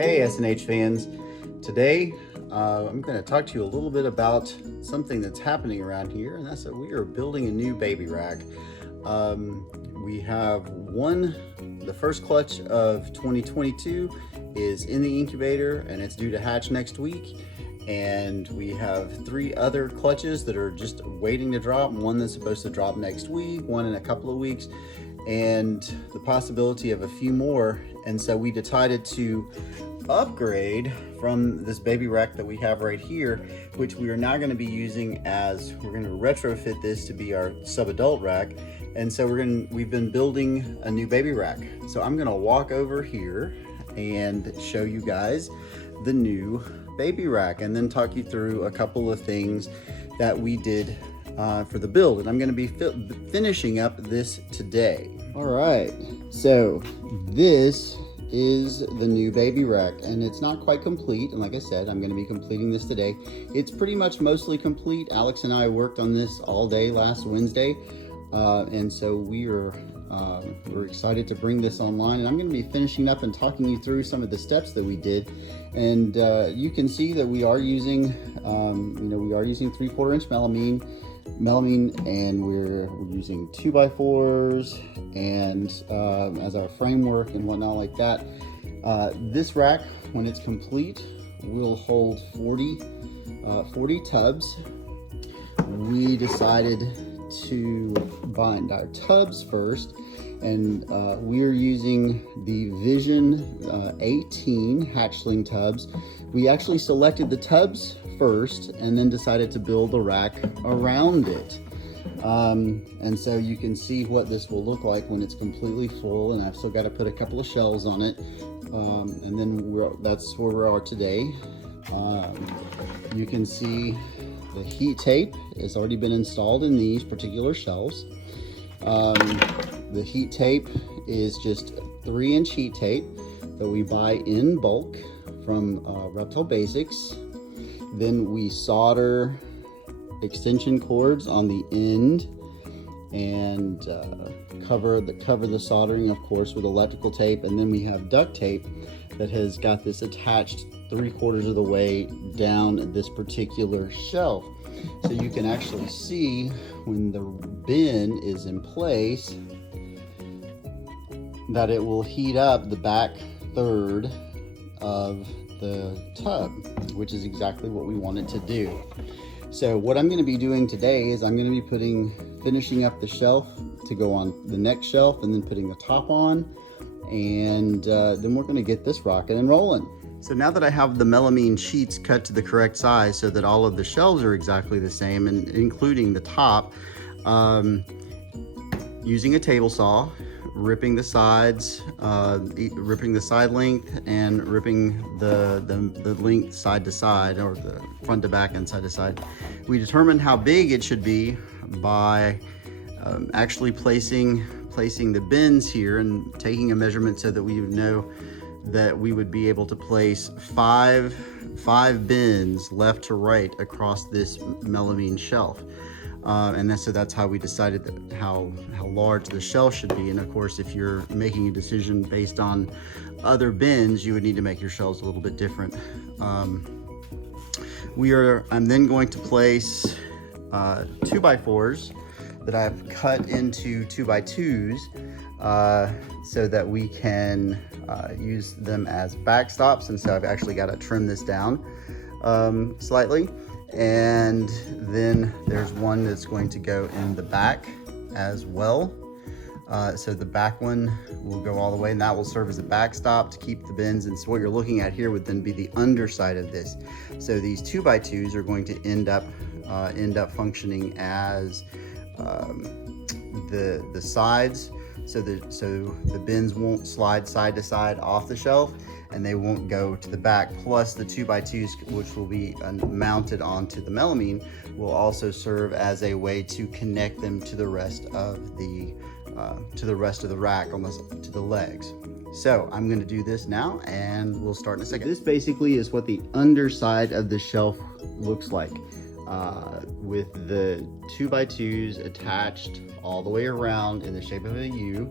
Hey SNH fans. Today I'm going to talk to you a little bit about something that's happening around here, and that's that we are building a new baby rack. We have the first clutch of 2022 is in the incubator and it's due to hatch next week. And we have 3 other clutches that are just waiting to drop. One that's supposed to drop next week, one in a couple of weeks, and the possibility of a few more. And so we decided to upgrade from this baby rack that we have right here, which we are now going to be using as, we're going to retrofit this to be our sub-adult rack. And so we've been building a new baby rack. So I'm going to walk over here and show you guys the new baby rack and then talk you through a couple of things that we did for the build. And I'm going to be finishing up this today. All right, so this is the new baby rack, and it's not quite complete, and like I said, I'm going to be completing this today. It's pretty much mostly complete. Alex and I worked on this all day last Wednesday, and so we're excited to bring this online, and I'm going to be finishing up and talking you through some of the steps that we did. And you can see that we are using we are using 3/4 inch melamine, and we're using 2x4s and as our framework and whatnot like that. This rack, when it's complete, will hold 40 tubs. We decided to bind our tubs first, and we're using the Vision 18 Hatchling tubs. We actually selected the tubs first and then decided to build the rack around it. And so you can see what this will look like when it's completely full, and I've still got to put a couple of shelves on it. And then that's where we are today. You can see the heat tape has already been installed in these particular shelves. The heat tape is just 3-inch heat tape that we buy in bulk from Reptile Basics. Then we solder extension cords on the end and cover the soldering, of course, with electrical tape. And then we have duct tape that has got this attached 3/4 of the way down this particular shelf. So you can actually see when the bin is in place that it will heat up the back third of the tub, which is exactly what we wanted to do. So what I'm going to be doing today is I'm going to be finishing up the shelf to go on the next shelf, and then putting the top on, and then we're going to get this rocking and rolling. So now that I have the melamine sheets cut to the correct size so that all of the shelves are exactly the same, and including the top, using a table saw, ripping the sides, ripping the side length, and ripping the length side to side, or the front to back and side to side. We determined how big it should be by actually placing the bins here and taking a measurement so that we would know that we would be able to place five bins left to right across this melamine shelf. So that's how we decided how large the shelf should be. And of course, if you're making a decision based on other bins, you would need to make your shelves a little bit different. I'm then going to place 2x4s that I've cut into 2x2s so that we can use them as backstops. And so I've actually got to trim this down slightly. And then there's one that's going to go in the back as well. So the back one will go all the way, and that will serve as a backstop to keep the bins. And so what you're looking at here would then be the underside of this. So these 2x2s are going to end up functioning as the sides. So the bins won't slide side to side off the shelf, and they won't go to the back. Plus the 2x2s, which will be mounted onto the melamine, will also serve as a way to connect them to the rest of the rack, almost to the legs. So I'm going to do this now, and we'll start in a second. This basically is what the underside of the shelf looks like, with the 2x2s attached all the way around in the shape of a U.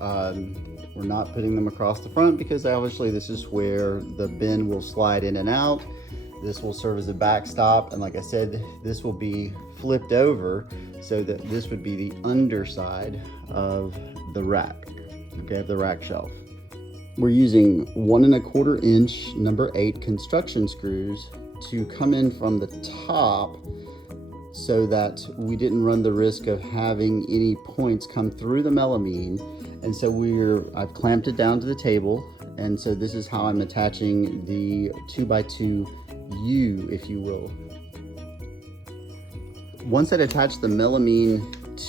We're not putting them across the front because obviously this is where the bin will slide in and out. This will serve as a backstop, and like I said, this will be flipped over so that this would be the underside of the rack, okay, of the rack shelf. We're using 1 1/4 inch number 8 construction screws to come in from the top so that we didn't run the risk of having any points come through the melamine. And so I've clamped it down to the table, and so this is how I'm attaching the 2x2 U, if you will. Once I'd attached the melamine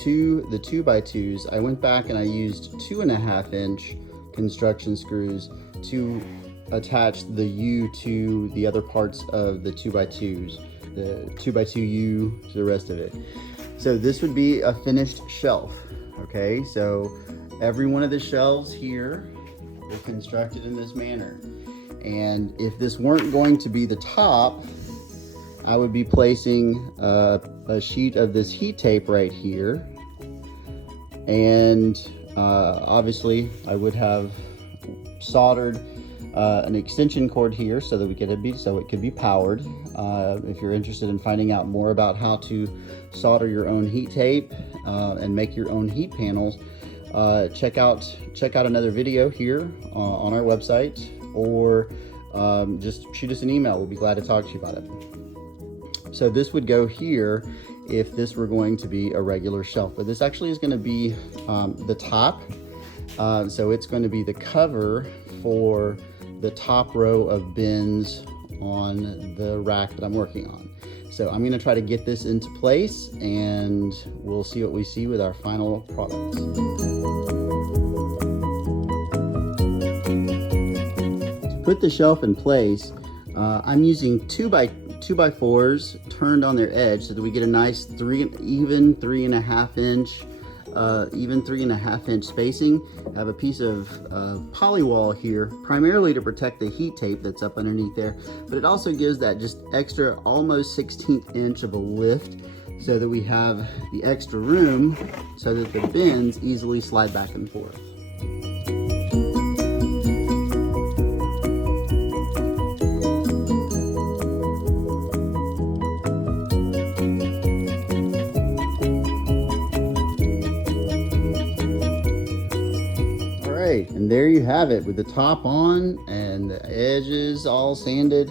to the 2x2s, I went back and I used 2 1/2 inch construction screws to attach the U to the other parts of the 2x2s, the 2x2 U to the rest of it. So this would be a finished shelf, okay? So every one of the shelves here is constructed in this manner. And if this weren't going to be the top, I would be placing a sheet of this heat tape right here. And obviously I would have soldered an extension cord here so that it could be powered. If you're interested in finding out more about how to solder your own heat tape and make your own heat panels, check out another video here on our website, or just shoot us an email. We'll be glad to talk to you about it. So this would go here if this were going to be a regular shelf, but this actually is going to be the top. So it's going to be the cover for the top row of bins on the rack that I'm working on. So I'm going to try to get this into place, and we'll see what we see with our final product. To put the shelf in place, I'm using 2x4s turned on their edge so that we get a nice even 3.5 inch spacing. I have a piece of polywall here, primarily to protect the heat tape that's up underneath there, but it also gives that just extra almost 1/16 inch of a lift so that we have the extra room so that the bins easily slide back and forth. And there you have it, with the top on and the edges all sanded.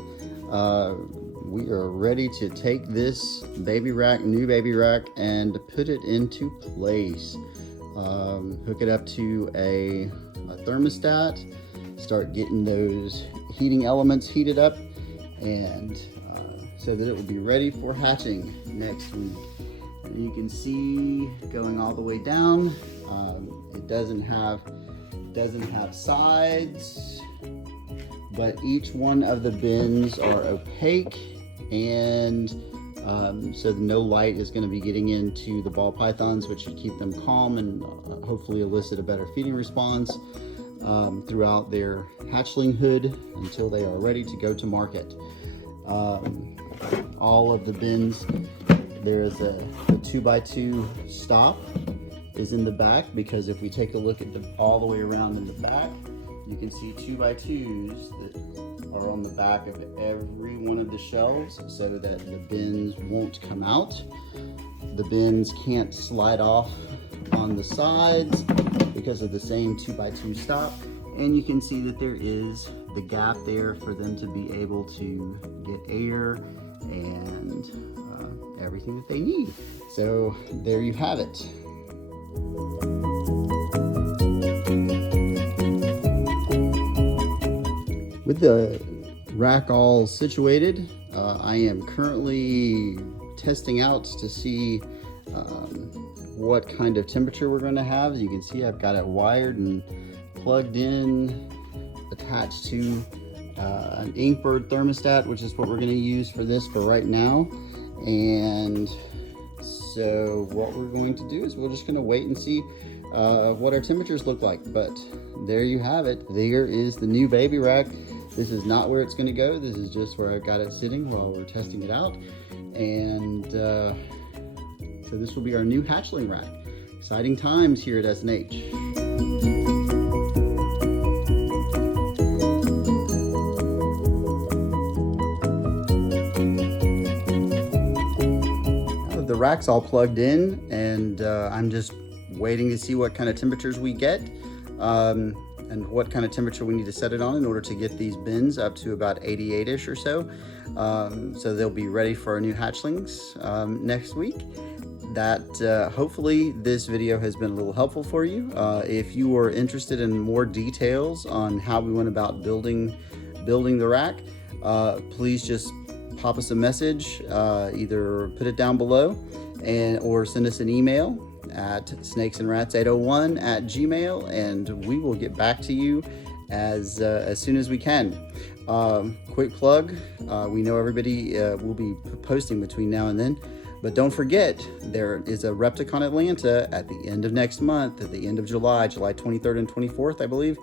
We are ready to take this new baby rack, and put it into place. Hook it up to a thermostat, start getting those heating elements heated up, and so that it will be ready for hatching next week. And you can see going all the way down, it doesn't have sides, but each one of the bins are opaque, and so no light is going to be getting into the ball pythons, which should keep them calm and hopefully elicit a better feeding response throughout their hatchling hood until they are ready to go to market. All of the bins, there is a 2x2 stop is in the back, because if we take a look at all the way around in the back, you can see 2x2s that are on the back of every one of the shelves so that the bins won't come out. The bins can't slide off on the sides because of the same 2x2 stop, and you can see that there is the gap there for them to be able to get air and everything that they need. So there you have it. With the rack all situated, I am currently testing out to see what kind of temperature we're going to have. As you can see, I've got it wired and plugged in, attached to an Inkbird thermostat, which is what we're going to use for this for right now. And so what we're going to do is we're just going to wait and see what our temperatures look like. But there you have it. There is the new baby rack. This is not where it's going to go. This is just where I've got it sitting while we're testing it out. And so this will be our new hatchling rack. Exciting times here at S&H. rack's all plugged in, and I'm just waiting to see what kind of temperatures we get, and what kind of temperature we need to set it on in order to get these bins up to about 88-ish or so. So they'll be ready for our new hatchlings next week. Hopefully this video has been a little helpful for you. If you are interested in more details on how we went about building the rack, please just pop us a message, either put it down below or send us an email at snakesandrats801@gmail, and we will get back to you as soon as we can. Quick plug, we know everybody will be posting between now and then, but don't forget, there is a Repticon Atlanta at the end of next month, at the end of July 23rd and 24th, I believe.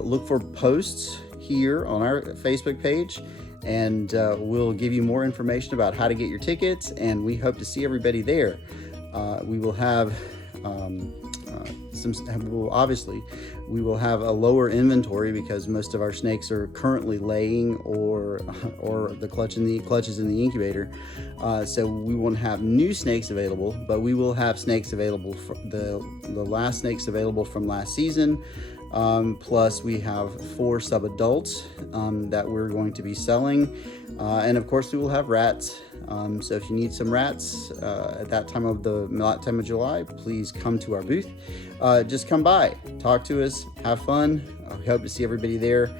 Look for posts here on our Facebook page, and we'll give you more information about how to get your tickets, and we hope to see everybody there. We will have we will have a lower inventory because most of our snakes are currently laying or the clutches in the incubator. So we won't have new snakes available, but we will have snakes available for the last snakes available from last season. Plus we have 4 sub-adults that we're going to be selling, and of course we will have rats. So if you need some rats at that time of July, please come to our booth. Just come by, talk to us, have fun. We hope to see everybody there,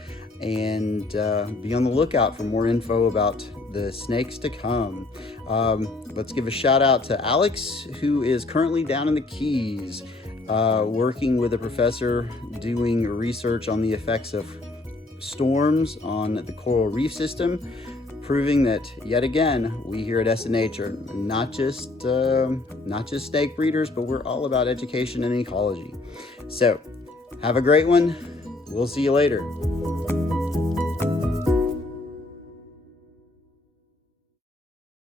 and be on the lookout for more info about the snakes to come. Let's give a shout out to Alex, who is currently down in the Keys, working with a professor doing research on the effects of storms on the coral reef system, proving that yet again we here at SNH are not just snake breeders, but we're all about education and ecology. So have a great one. We'll see you later.